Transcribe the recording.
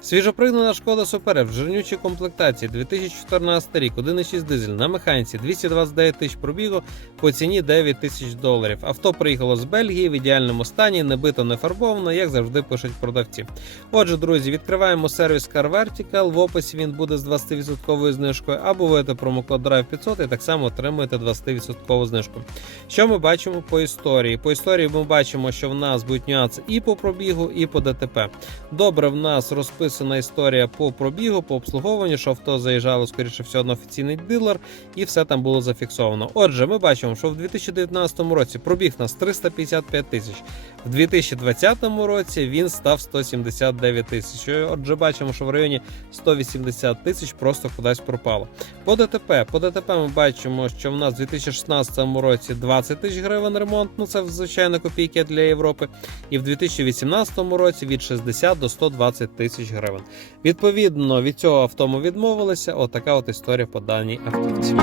Свіжопригнана шкода Супереб в жирнючій комплектації 2014 рік, 1,6 дизель на механіці, 229 тисяч пробігу по ціні 9 тисяч доларів. Авто приїхало з Бельгії в ідеальному стані, не бито, не фарбовано, як завжди пишуть продавці. Отже, друзі, відкриваємо сервіс Car Vertical. В описі він буде з 20% знижкою, або введете промокод Drive 500 і так само отримуєте 20% знижку. Що ми бачимо по історії? По історії ми бачимо, що в нас будуть нюанси і по пробігу, і по ДТП. Добре, в нас розписана історія по пробігу, по обслуговуванню, що авто заїжджало, скоріше всього, на офіційний дилер, і все там було зафіксовано. Отже, ми бачимо, що в 2019 році пробіг нас 355 тисяч. В 2020 році він став 179 тисяч. Отже, бачимо, що в районі 180 тисяч просто кудись пропало. По ДТП, по ДТП ми бачимо, що в нас в 2016 році 20 тисяч гривень ремонт, ну це звичайно копійки для Європи. І в 2018 році від 60 до 120 тисяч гривень. Відповідно, від цього авто ми відмовилися. Отака от історія по даній автівці.